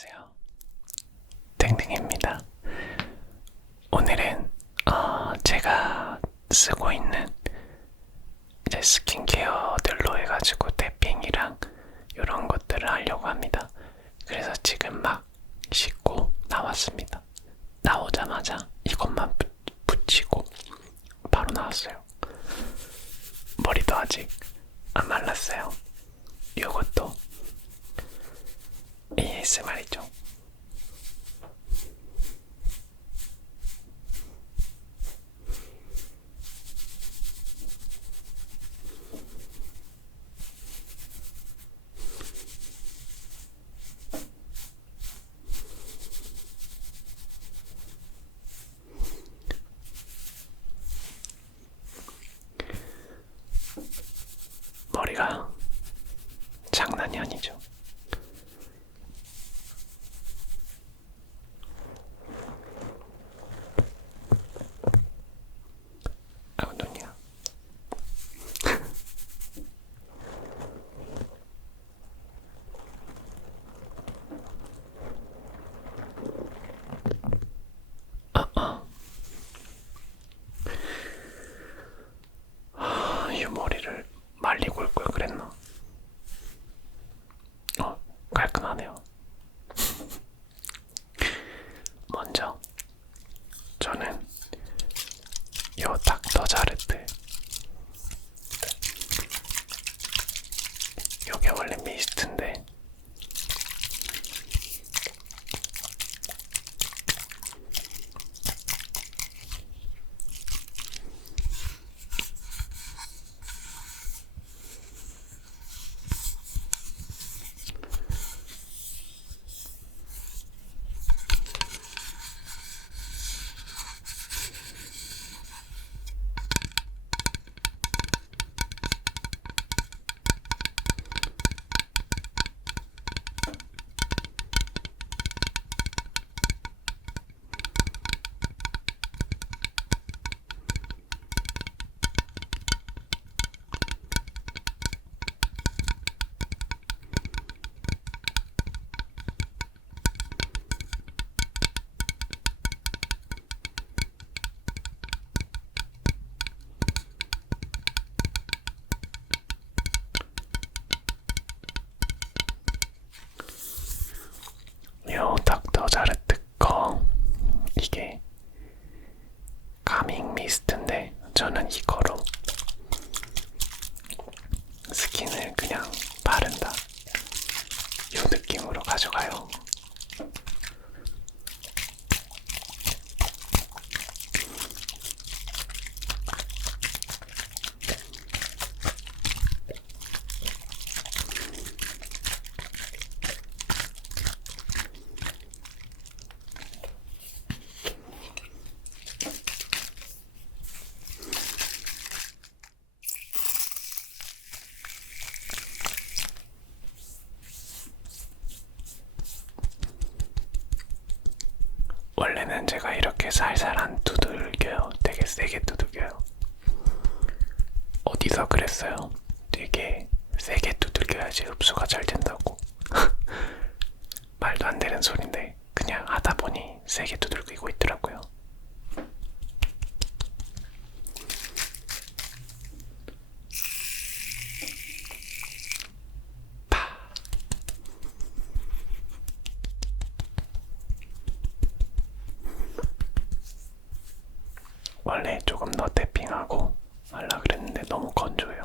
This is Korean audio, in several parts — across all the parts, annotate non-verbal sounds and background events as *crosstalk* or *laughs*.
안녕하세요. 땡땡입니다. 오늘은 어, 제가 쓰고 있는 이제 스킨케어들로 해가지고 탭핑이랑 이런 것들을 하려고 합니다. 그래서 지금 막 씻고 나왔습니다. 나오자마자 이것만 붙- 붙이고 바로 나왔어요. 머리도 아직 안 말랐어요. 이것도 ASMR이죠. 이렇게 살살 안 두들겨요. 되게 세게 두들겨요. 어디서 그랬어요? 되게 세게 두들겨야지 흡수가 잘 된다고. 말도 안 되는 소린데 그냥 하다 보니 세게 두들기고 있더라고요. 파. 원래 조금 더 탭핑하고 하려 그랬는데 너무 건조해요.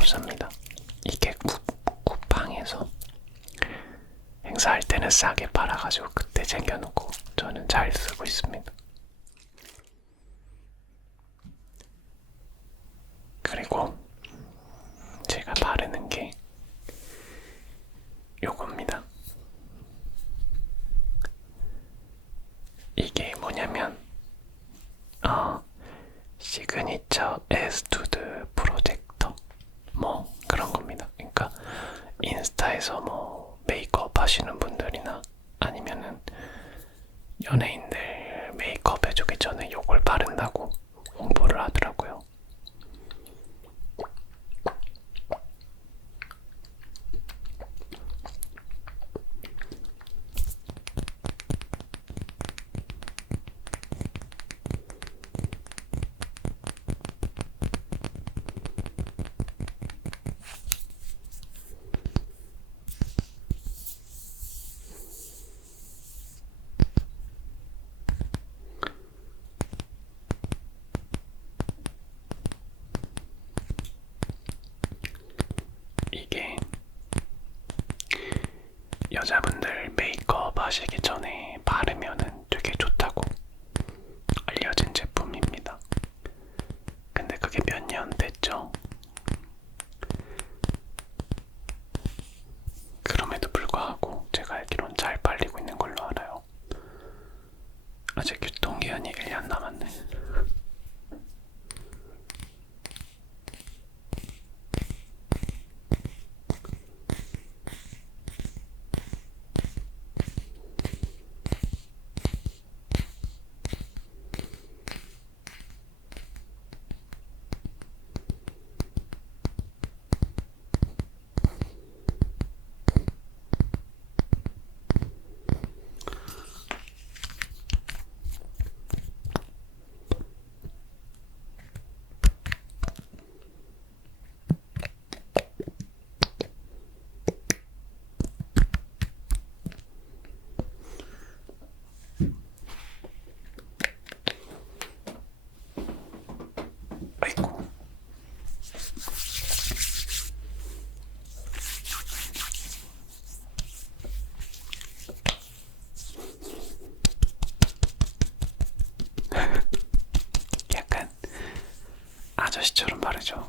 챙겨놓고 삽니다. 이게 구, 쿠팡에서 행사할 때는 싸게 팔아가지고 그때 챙겨놓고 저는 잘 쓰고 있습니다. 여자분들 메이크업 하시기 전에 바르면은 아저씨처럼 바르죠.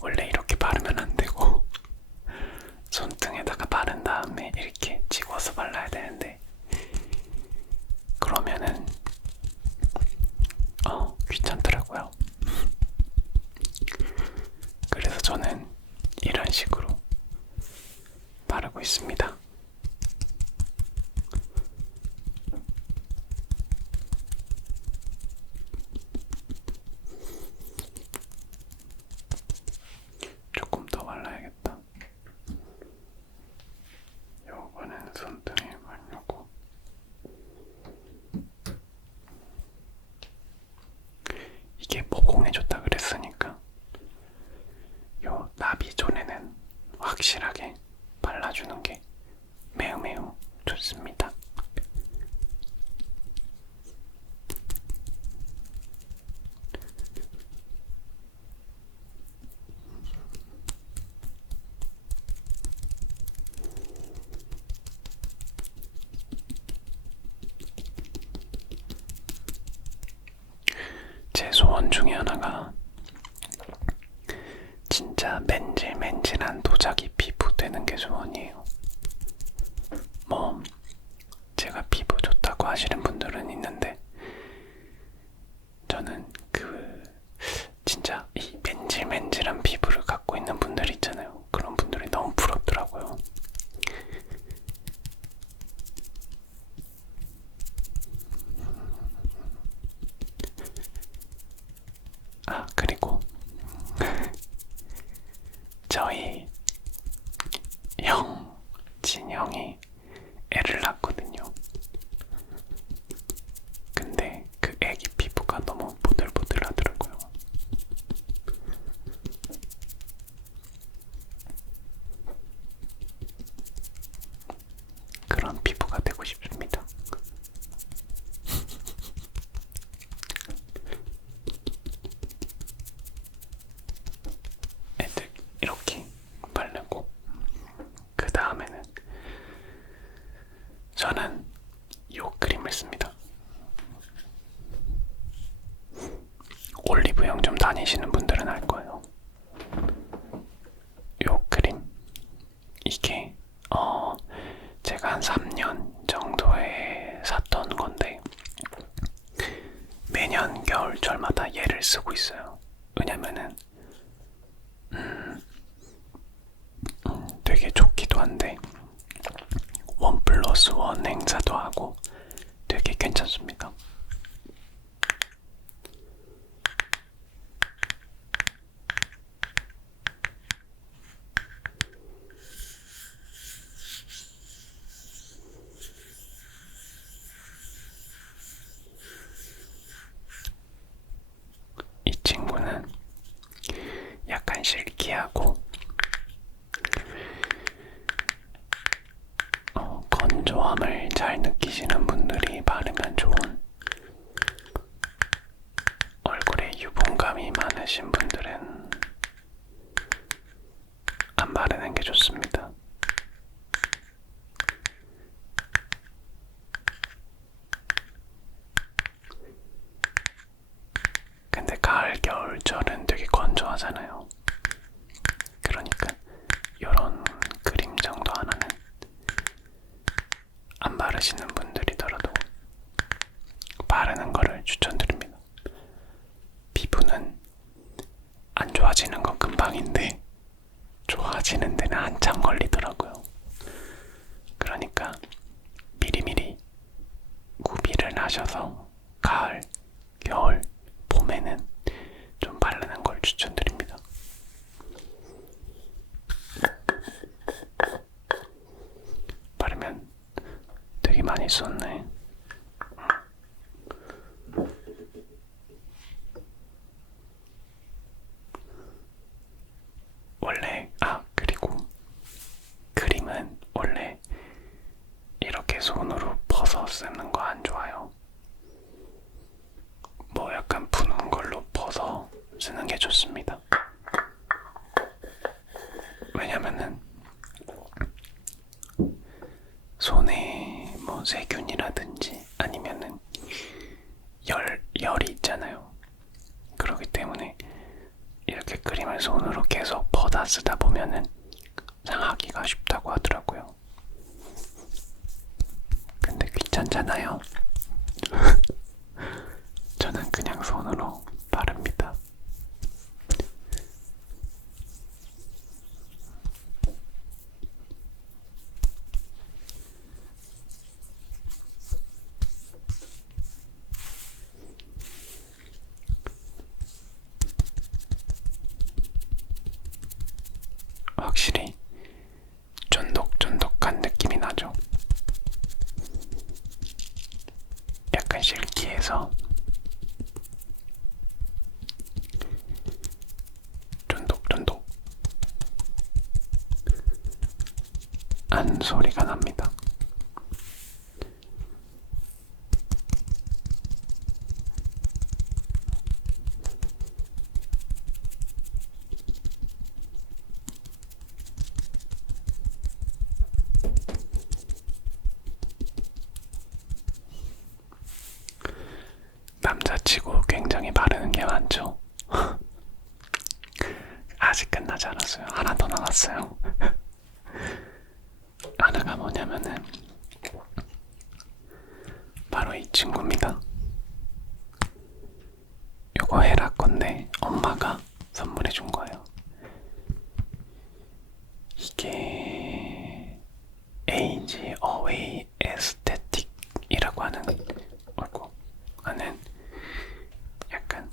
원래 이렇게 바르면 안 되고 손등에다가 바른 다음에 이렇게 찍어서 발라야 되는데 매년 겨울철마다 얘를 쓰고 있어요. 왜냐면은 음, 음, 되게 좋기도 한데 원 플러스 원 행사도 하고 되게 괜찮습니다. 건조함을 잘 느끼시는 분들이 바르면 좋은 얼굴에 유분감이 많으신 분들은 안 바르는 게 좋습니다. 근데 가을, 겨울철은 되게 건조하잖아요. 그러니까 이런 그림 정도 하나는 안 바르시는 분들이더라도 바르는 거를 추천드립니다. 피부는 안 좋아지는 건 금 방인데 좋아지는 데는 한참 걸리더라고요. 그러니까 미리미리 구비를 하셔서 가을, 겨울, 봄에는 좀 바르는 걸 추천드립니다. 바르면 되게 많이 썼네. 원래 아 그리고 그림은 원래 이렇게 손으로 벗어 쓰는 거 안 좋아요. 뭐 약간 푸는 벗어 쓰는 게 좋습니다. 왜냐면은 손에 뭐 세균이라든지 아니면은 열 열이 있잖아요. 그렇기 때문에 이렇게 그림을 손으로 계속 퍼다 쓰다 보면은 상하기가 쉽다고 하더라고요. 근데 귀찮잖아요. 확실히 치고 굉장히 바르는 게 많죠. *laughs* 아직 끝나지 않았어요. 하나 더 남았어요. 하나가 뭐냐면은 바로 이 친구입니다. 요거 헤라 건데 엄마가 선물해 준 거예요. 이게 에이지 어웨이 에스테틱이라고 하는 어이구 하는 약간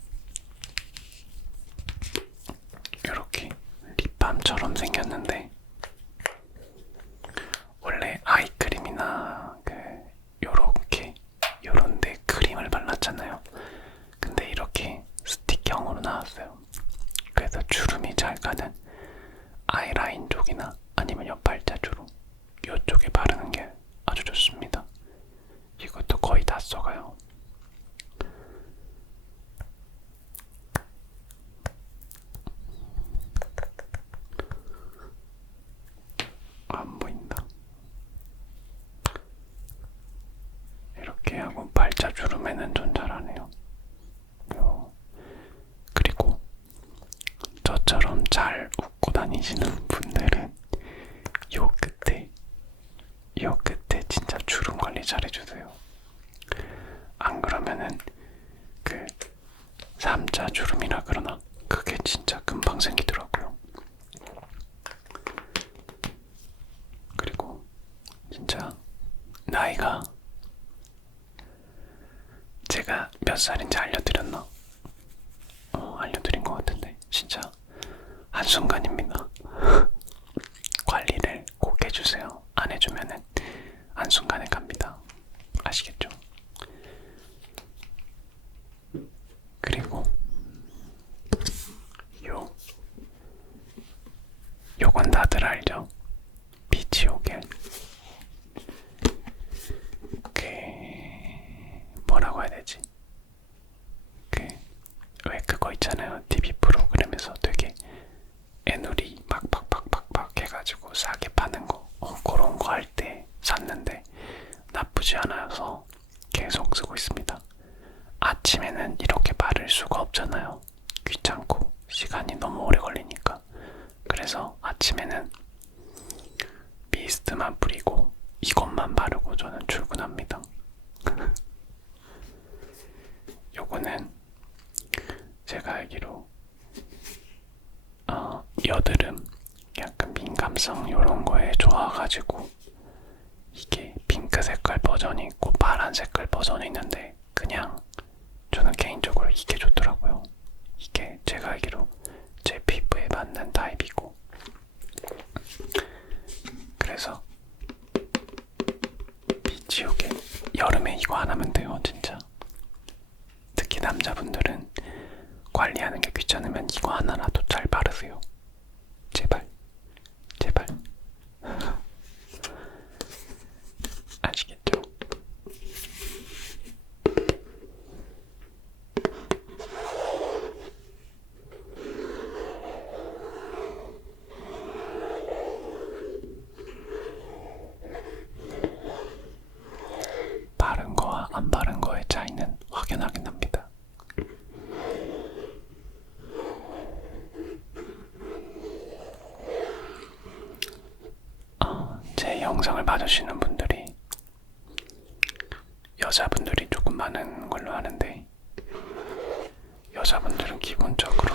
이렇게 립밤처럼 생겼는데 원래 아이크림이나 그 요렇게 요런데 크림을 발랐잖아요. 근데 이렇게 스틱형으로 나왔어요. 그래서 주름이 잘 가는 아이라인 쪽이나 아니면 옆팔자 주름 요쪽에 바르는 게 아주 좋습니다. 이것도 거의 다 써가요. 안 보인다. 이렇게 하고 발자 주름에는 좀 잘하네요. 요. 그리고 저처럼 잘 웃고 다니시는 해주면 그래서 분들은 관리하는 게 귀찮으면 이거 하나라도 잘 바르세요. 제발. 여자분들이 조금 많은 걸로 아는데 여자분들은 기본적으로